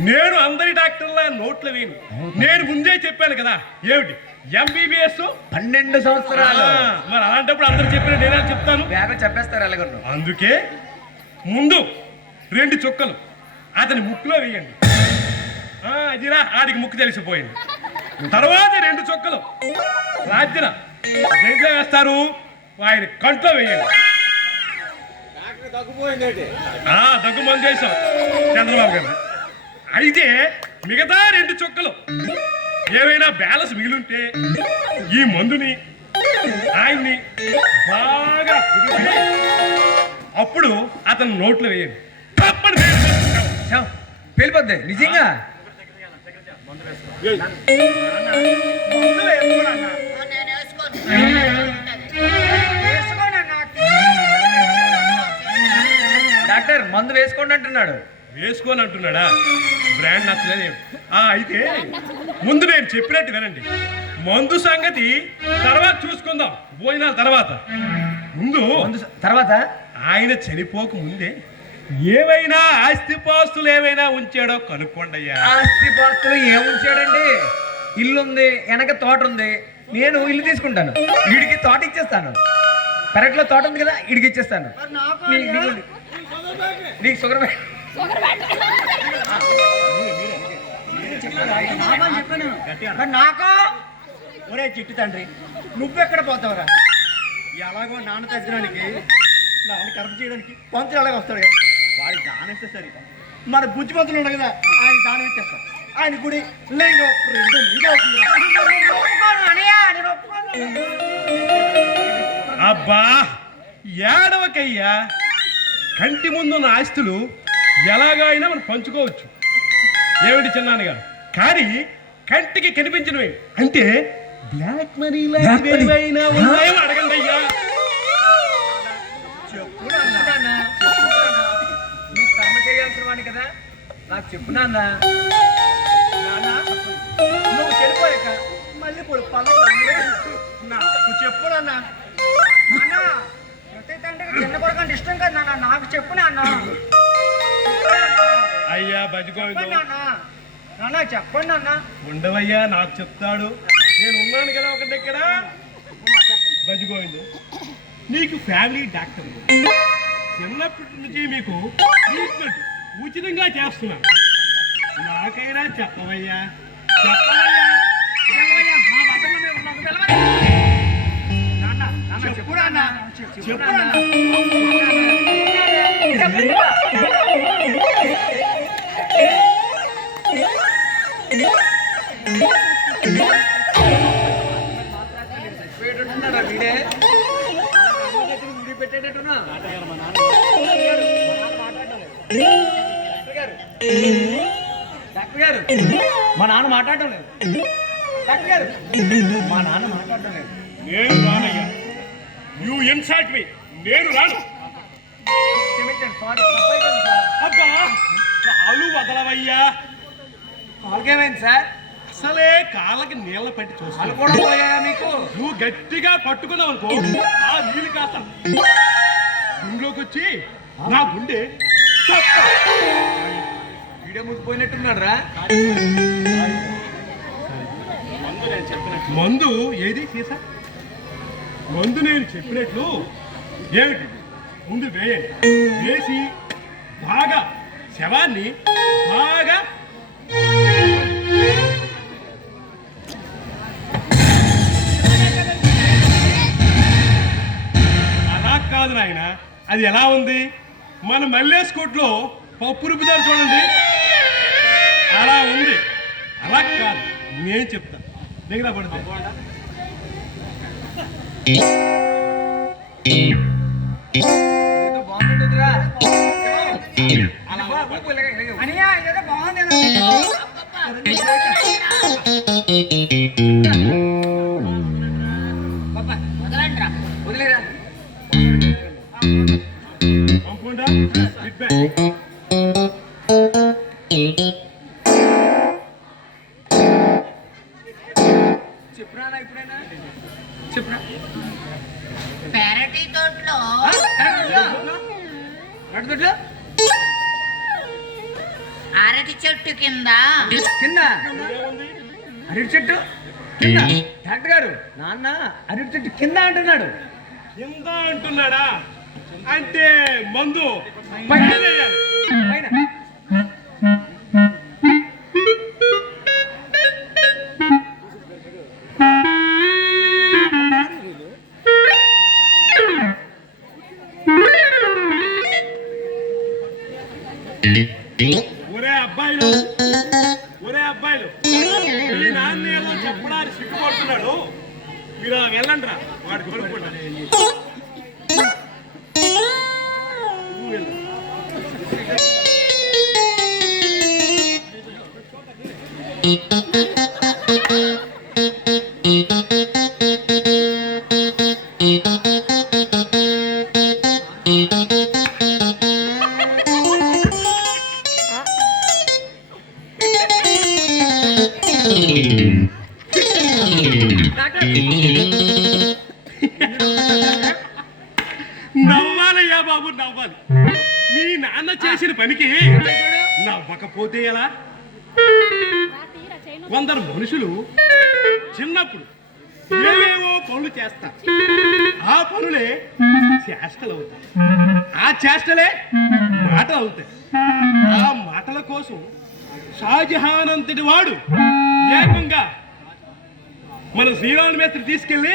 నేను అందరి డాక్టర్లా నోట్లో వేయను. నేను ముందే చెప్పాను కదా, ఏమిటి MBBS 12 సంవత్సరాలు. మరి అలాంటప్పుడు అందరు చెప్పిన నేనే చెప్తాను. వేగం చెప్పేస్తారు ఎలాగొన్ను. అందుకే ముందు 2 చుక్కలు అతని ముక్కులో వేయండి. అదిరా ఆడికి ముక్కు తెలిసిపోయింది. తర్వాత 2 చుక్కలు రాజ్యన దేంట్లో వేస్తారు? ఆయన కంట్లో వేయండి. దగ్గు మంది చేశాం చంద్రబాబు గారు. అయితే మిగతా 2 చుక్కలు ఏమైనా బ్యాలెన్స్ మిగిలింటే ఈ మందుని ఆయన్ని బాగా కుదిరి అప్పుడు అతను నోట్లో వేయండి. తప్పని పేలిపోద్ది నిజంగా. డాక్టర్ మందు వేసుకోండి అంటున్నాడు. వేసుకొని అంటున్నాడా? బ్రాండ్ నచ్చలేదు. అయితే ముందు నేను చెప్పినట్టు వినండి. మందు సంగతి తర్వాత చూసుకుందాం, భోజనాల తర్వాత. ముందు తర్వాత ఆయన చనిపోక ముందే ఏవైనా ఆస్తిపాస్తులు ఏమైనా ఉంచాడో కనుక్కోండి అయ్యా. ఆస్తిపాస్తులు ఏముంచాడండి? ఇల్లుంది, వెనక తోట ఉంది. నేను ఇల్లు తీసుకుంటాను, వీడికి తోట ఇచ్చేస్తాను. పెరట్లో తోట ఉంది కదా, వీడికి ఇచ్చేస్తాను. నీకు షుగర్ నాకు ఒరే చిట్టు తండ్రి, నువ్వెక్కడ పోతావురా? ఎలాగో నాన్న తగ్గడానికి నాన్న కర్మ చేయడానికి పంతులు ఎలాగ వస్తాడు కదా, వాడికి దానం ఇస్తే సరే. మన బుజ్జి పంతులు ఉన్నాడు కదా, ఆయన దానం ఇచ్చేస్తాం. ఆయన గుడి లేదు 2 అబ్బా ఏడవకయ్యా. కంటి ముందున్న ఆస్తులు ఎలాగో అయినా మనం పంచుకోవచ్చు. ఏమిటి చిన్నాన్నగారు? కానీ కంటికి కనిపించినవి అంటే బ్లాక్ మనీ ఏమైనా ఉన్నాయో అడగండి అయ్యా. కర్మ చేయాల్సిన వాడిని కదా, నాకు చెప్పు నాన్న. నువ్వు చెడిపోయాక మళ్ళీ ఇప్పుడు నాకు చెప్పు నాన్న. నాన్న ప్రతి తండ్రికి చిన్న కొడుకు అంటే ఇష్టం కదా నాన్న, నాకు చెప్పు నాన్న. అయ్యా బతికోండి నాన్న నాన్న చెప్పండి నాన్న. ఉండవయ్యా, నాకు చెప్తాడు. నేను ఉన్నాను కదా ఒక దగ్గర. బతికోండి, నీకు ఫ్యామిలీ డాక్టర్ చిన్నప్పటి నుంచి మీకు ట్రీట్మెంట్ ఉచితంగా చేస్తున్నాను. నాకైనా చెప్పవయ్యా, చెప్పవయ్యా. మా బట్టలు మేము ఉన్నాము, తెలవదు. నాన్న నాన్న చెప్పు నాన్న, చెప్పు నాన్న. వీడే పెట్టేటట్టున్నా. డాక్టర్ గారు మా నాన్న మాట్లాడటం లేదు. డాక్టర్ గారు మా నాన్న మాట్లాడటం లేదు. నేను రానయ్యా. యూ ఇన్సల్ట్ మీ. నేను రాను. అబ్బా, కాలు వదలవయ్యా. వాళ్ళకేమైంది సార్? అసలే కాళ్ళకి నీళ్ళ పట్టి వాళ్ళు చూస్తాను. కూడా పోయాయా మీకు? నువ్వు గట్టిగా పట్టుకున్నావు అనుకో, ఆ నీళ్ళు కాస్త గుండెలోకి వచ్చి నా గుండె వీడియో ముందు పోయినట్టున్నాడు రా. మందు ఏది సీసా? మందు నేను చెప్పినట్లు ఏమిటి ముందు వేయండి. వేసి బాగా శవాన్ని బాగా అలా కాదు నాయన. అది ఎలా ఉంది? మన మల్లేష్ కోట్లో పప్పు రుబ్బుతారు చూడండి, అలా ఉంది. అలా కాదు, నేను చెప్తా. దగ్గర పడితే ఏదో బాగుంటుందిరా. అలా అనియా ఇదేదో బాగుంది. వదలండి రా. వదిలేరా. పంపుకుంటా ఫీడ్బ్యాక్. చెప్పురా ఇప్పుడైనా చెప్పురా. పెరటి తోటలో నడుతుట్లా అరటి చెట్టు కింద కింద అరటి చెట్టు కింద. డాక్టర్ గారు నాన్న అరటి చెట్టు కింద అంటున్నాడు. కింద అంటున్నాడా? అంటే మందు పైన. వేయాలి. పైన ఒరే అబ్బాయిలు, ఒరే అబ్బాయిలు, మీ నాన్న ఏదో చెప్పడానికి సిగ్గుపడుతున్నాడు. మీరు అలా వెళ్ళండి రా, వాడు కొనుక్కుంటా. నవ్వాలయ్యా బాబు, నవ్వాలి. మీ నాన్న చేసిన పనికి నవ్వకపోతే ఎలా? కొందరు మనుషులు చిన్నప్పుడు ఏవేవో పనులు చేస్తారు. ఆ పనులే చేష్టలు అవుతాయి. ఆ చేష్టలే మాటలు అవుతాయి. ఆ మాటల కోసం షాజహాన్ అంతటి వాడు ఏకంగా మన శ్రీరాముని మేస్త్రి తీసుకెళ్లి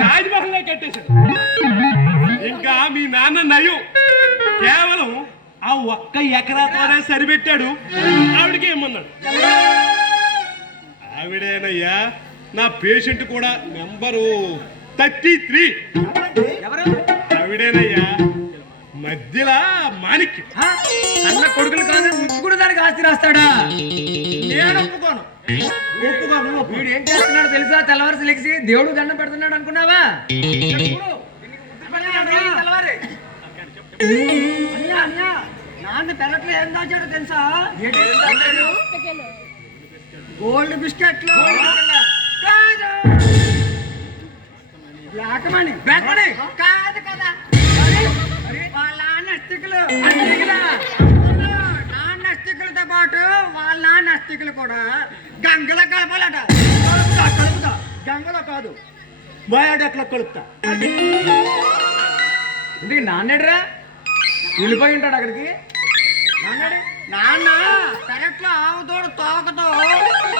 తాజ్మహల్ కట్టేశాడు. ఇంకా మీ నాన్న నయం కేవలం ఆ ఒక్క ఎకరాతోనే సరిపెట్టాడు. ఆవిడకి ఏమన్నాడు? ఆవిడేనయ్యా నా పేషెంట్ కూడా నెంబరు 33. ఎవరు? ఆవిడేనయ్యా మధ్యలో మాణిక్యం. అన్న కొడుకులు కాదు ముచ్చుకుడు దానికి ఆస్తి రాస్తాడా? నేను ఒప్పుకోను. వీడు ఏం చేస్తున్నాడు తెలుసా? తెల్లవారు లెగిసి దేవుడు దండం పెడుతున్నాడు అనుకున్నావా? అనియా అనియా, నా నాన్న పెరట్లో ఏం దాచాడో తెలుసా? గోల్డ్ బిస్కెట్లు కాదు, బ్లాక్ మనీ కాదు కదా, వాళ్ళ నాన్న అస్థికులు. నాన్న అస్థికులతో పాటు వాళ్ళ నాన్న అస్థికులు కూడా గంగలో కలపాలట. కలుపుతా గంగలో కాదు, బయోడెక్లో కలుపుతా. ఇంటికి నాన్నడురా వెళ్ళిపోయి ఉంటాడు అక్కడికి. నాన్న పెరట్లో ఆవుతోడు తోకతో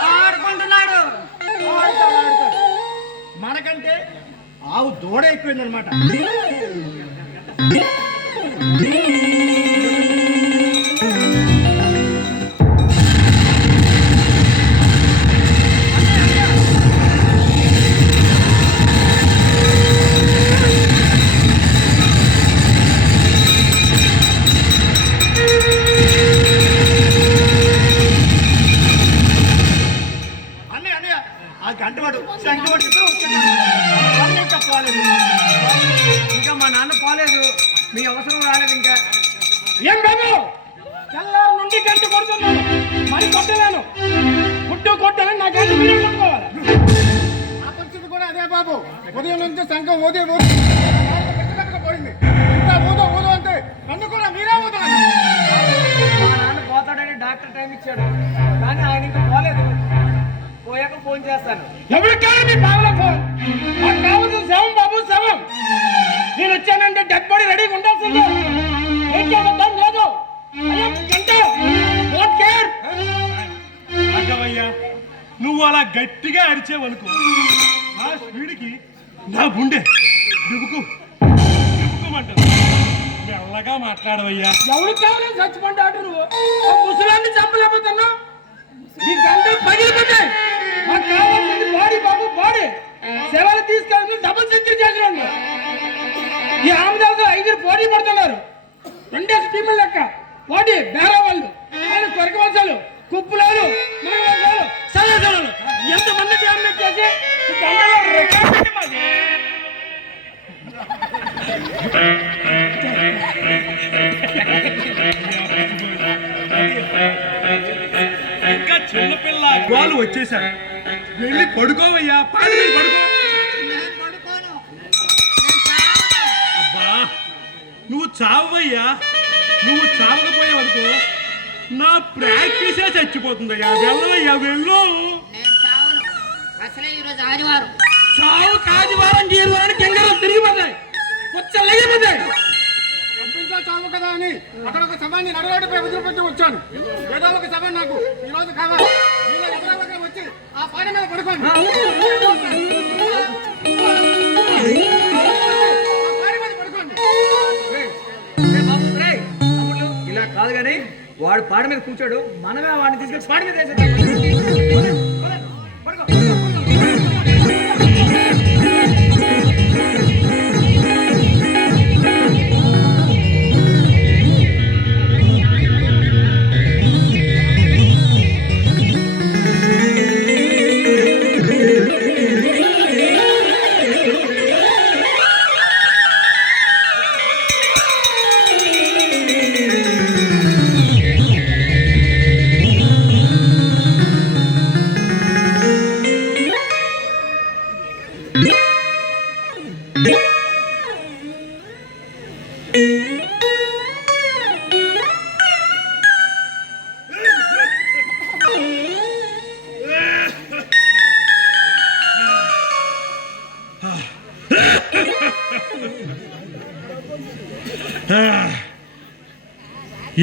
ఆడుకుంటున్నాడు. మనకంటే ఆవు దూడ ఎక్కువైందనమాట. ఇంకా మా నాన్న పోలేదు, మీ అవసరం రాలేదు ఇంకా. ఏం బాబు, తెల్లారు నుండి గంట కొడుతున్నాను, మరి కొట్టలేను. కొట్టాలని నా గంట మీరే కొట్టుకోవాలి. ఆ పరిస్థితి కూడా అదే బాబు. ఉదయం నుంచి సంఘం పోయింది, ఇంకా ఊదో అంటే నన్ను కూడా మీరే ఊదాలి. మా నాన్న పోతాడని డాక్టర్ టైం ఇచ్చాడు, కానీ ఆయన ఇంకా పోలేదు. పోయాక ఫోన్ చేస్తాను. ఎవరికి కావాలి మీ బాబులో ఫోన్? నాకు కావాల్సిన శవం బాబు, శవం. నేను వచ్చానంటే డెడ్ బాడీ రెడీగా ఉండాల్సిందే. ఏం చేద్దాం లేదు. రాఘవయ్యా, నువ్వు అలా గట్టిగా అరిచేవనుకో, ఆ స్పీడ్కి నా గుండె డుబుకుమంటారు. మెల్లగా మాట్లాడవయ్యా. ఎవరికి కావాలి చచ్చిపోంటాడు నువ్వు? ముసలాన్ని చంపలేకపోతున్నావు. ఈ గంటలు పగిలిపోతాయి. మాకు కావాల్సింది బాడీ బాబు, బాడీ. సేవలు తీసుకెళ్ళి డబుల్ సెంచరీ చేసిన ఈ ఆమెదాసు 5 పోటీ పడుతున్నారు. 2 టీముల లెక్క పోటీ. బేరా వాళ్ళు, ఆయన కొరక వలసలు, కుప్పులాలు, మన వలసలు, సలసలు, ఎంతమంది డామినేట్ చేసి గంటలో రికార్డ్ అండి మాది. ఇంకా చిన్నపిల్ల వాళ్ళు వచ్చేసారు. వెళ్ళి పడుకోవయ్యా, పాడి మీద పడుకో. అబ్బా, నువ్వు చావయ్యా. నువ్వు చావకపోయావనుకో నా ప్రాక్టీసే చచ్చిపోతుందయ్యా. వెళ్ళవయ్యా, వెళ్ళు. అసలే ఈరోజు ఆదివారం. చావు ఆదివారం గీరవారానికి ఎంగరం తిరిగిపోతాయి, కొచ్చలు లేకపోతాయి. చావు కదా అని అక్కడ ఒక సభాన్ని నడవడిపై వదిలిపెట్టి వచ్చాను. ఏదో ఒక సభ నాకు ఈ రోజు కావాలి. వచ్చి ఆ పాట మీద పడుకోండి. ఇలా కాదు కానీ వాడు పాడ మీద కూర్చోడు, మనమే వాడిని తీసుకెళ్ళి పాడ మీద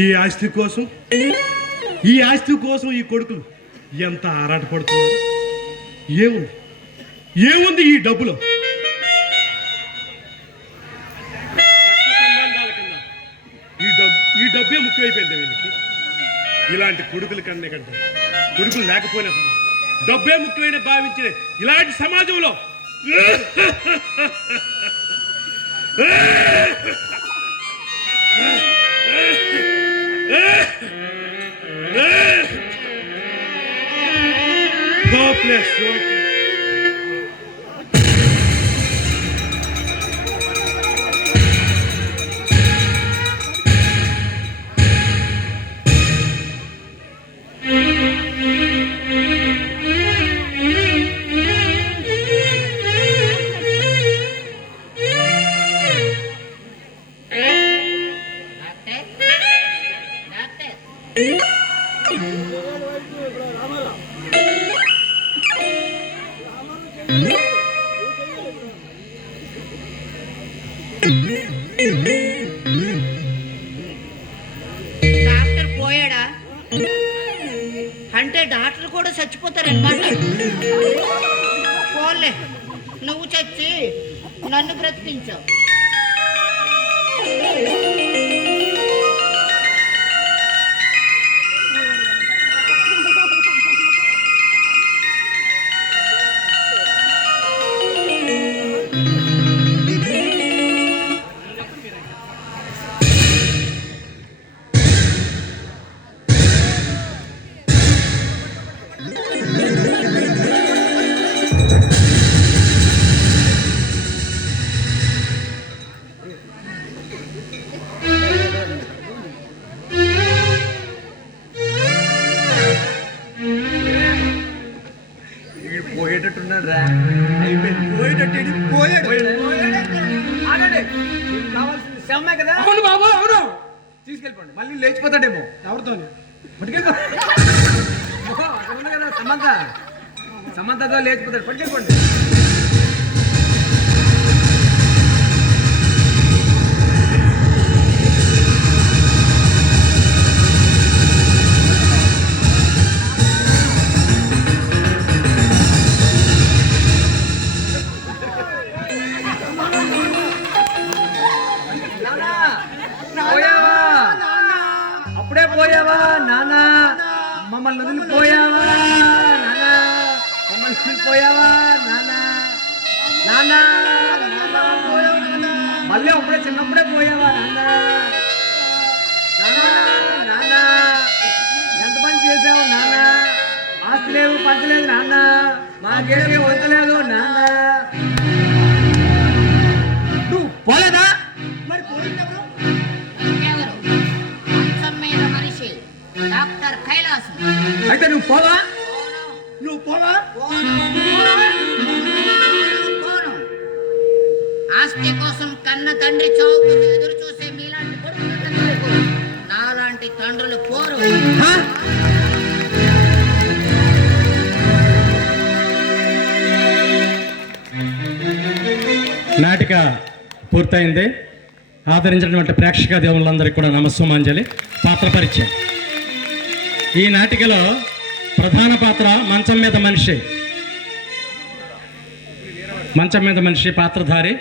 ఈ ఆస్తి కోసం ఈ కొడుకులు ఎంత ఆరాటపడుతున్నారు. ఏముంది ఈ డబ్బులో? సంబంధాల కింద ఈ డబ్బే ముఖ్యమైపోయింది వీళ్ళకి. ఇలాంటి కొడుకుల కన్నా కంటే కొడుకులు లేకపోయినా డబ్బే ముఖ్యమైన భావించిన ఇలాంటి సమాజంలో hopeless. డాక్టర్ పోయాడా అంటే డాక్టర్ కూడా చచ్చిపోతారనమాట. పోలే, నువ్వు చచ్చి నన్ను బ్రతికించావు. పోయేటట్టున్నాడు రా, అయిపోయింది. పోయాడు. ఆగండి, మీకు కావాల్సింది శవమే కదా. అవును బాబు, అవును. తీసుకెళ్ళిపోండి, మళ్ళీ లేచిపోతాడేమో. ఎవరితో? పట్టుకెళ్ళిపో. అక్కడ ఉంది కదా సమంతతో లేచిపోతాడు, పట్టుకెళ్ళిపోండి. పోయావా? అప్పుడే పోయావా నాన్న? మమ్మల్ని వదిలిపోయావా నాన్న? మమ్మల్ని వదిలిపోయావా నాన్న? నాన్న మళ్ళీ అప్పుడే చిన్నప్పుడే పోయావా నాన్న? నాన్న ఎంత పని చేసావు నాన్న? ఆస్తి లేదు, పంచలేదు నాన్న, మాకేమీ వదలేదు నాన్న. నువ్వు పోలేదా? మరి పోయిందెవరు? ఇంకెవరు? మంచం మీద మనిషి డాక్టర్ కైలాసం. అయితే నువ్వు పోవా? నువ్వు పోవా? పోను. ఆస్తి కోసం కన్న తండ్రి చౌకు ఎదురు చూసే మీలాంటి కొడుకు నాలాంటి తండ్రులు పోరు. హా? నాటిక పూర్తయింది. ఆదరించినటువంటి ప్రేక్షక దేవుళ్ళందరికీ కూడా నమస్సుమాంజలి. పాత్ర పరిచయం. ఈ నాటికలో ప్రధాన పాత్ర మంచం మీద మనిషి. మంచం మీద మనిషి పాత్రధారి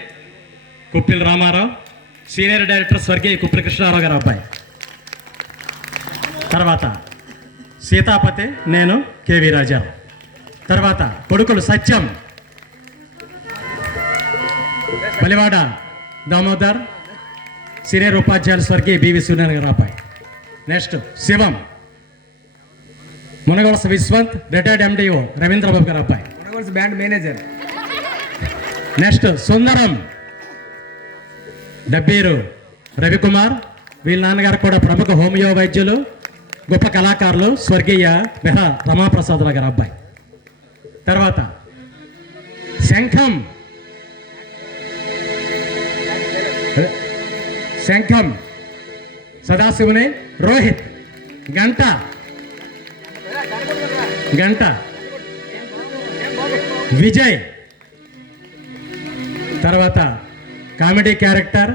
కుప్పిలి రామారావు, సీనియర్ డైరెక్టర్ స్వర్గీయ కుప్పిలి కృష్ణారావు గారు అబ్బాయి. తర్వాత సీతాపతి, నేను కేవీ రాజా. తర్వాత కొడుకులు సత్యం, బలివాడ దామోదర్, సీనియర్ ఉపాధ్యాయులు స్వర్గీయ బివి సూర్యనారాయణ గారు అబ్బాయి. నెక్స్ట్ శివం, మునగవలస విశ్వంత్, రిటైర్డ్ ఎండిఓ రవీంద్రబాబు గారు అబ్బాయి. Band manager. నెక్స్ట్ సుందరం, డబ్బీరు రవికుమార్, వీళ్ళ నాన్నగారు కూడా ప్రముఖ హోమియో వైద్యులు, గొప్ప కళాకారులు స్వర్గీయ మెహ్రా రమాప్రసాదరావు గారు అబ్బాయి. తర్వాత శంఖం సదాశివుని రోహిత్, గంట విజయ్. తర్వాత comedy character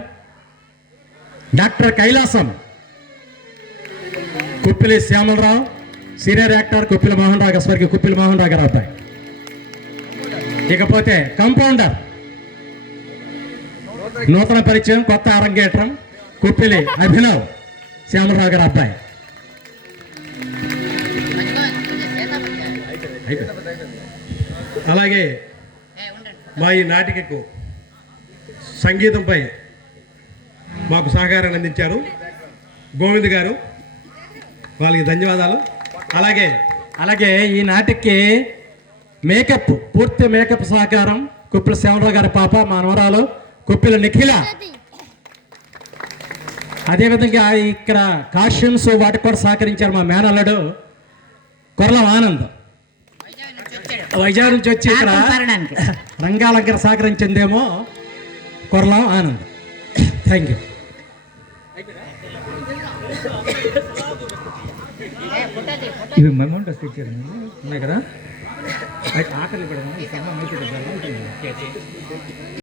doctor Kailasam, Kuppili Shyamalarao, senior actor Kuppili Mohan Rao గారు స్వర్గీయ కుప్పిలి మోహన్ రావు గారు అబ్బాయి. ఇకపోతే కంపౌండర్, నూతన పరిచయం, కొత్త అరంగేట్రం కుప్పిలి అభినవ్ శ్యామలరావు గారు అబ్బాయి. అలాగే మా ఈ నాటికకు సంగీతంపై మాకు సహకారాన్ని అందించారు గోవింద్ గారు, వాళ్ళకి ధన్యవాదాలు. అలాగే ఈ నాటికి మేకప్, పూర్తి మేకప్ సహకారం కుప్పిలి శ్యామలరావు గారి పాప మనవరాలు కుప్పిలి నిఖిల. అదేవిధంగా ఇక్కడ కాస్ట్యూమ్స్ వాటికి కూడా సహకరించారు మా మేనల్లుడు కొరలం ఆనంద్, వైజాగ్ నుంచి వచ్చి ఇక్కడ రంగాలంకర సహకరించిందేమో Koralam Anand. Thank you. Photo తీ, ఫోటో ఇవి మెమోంటోస్ తెచ్చారు ఉన్నాయి కదా, ఆకలి పెడదాం ఈ సినిమా మీకు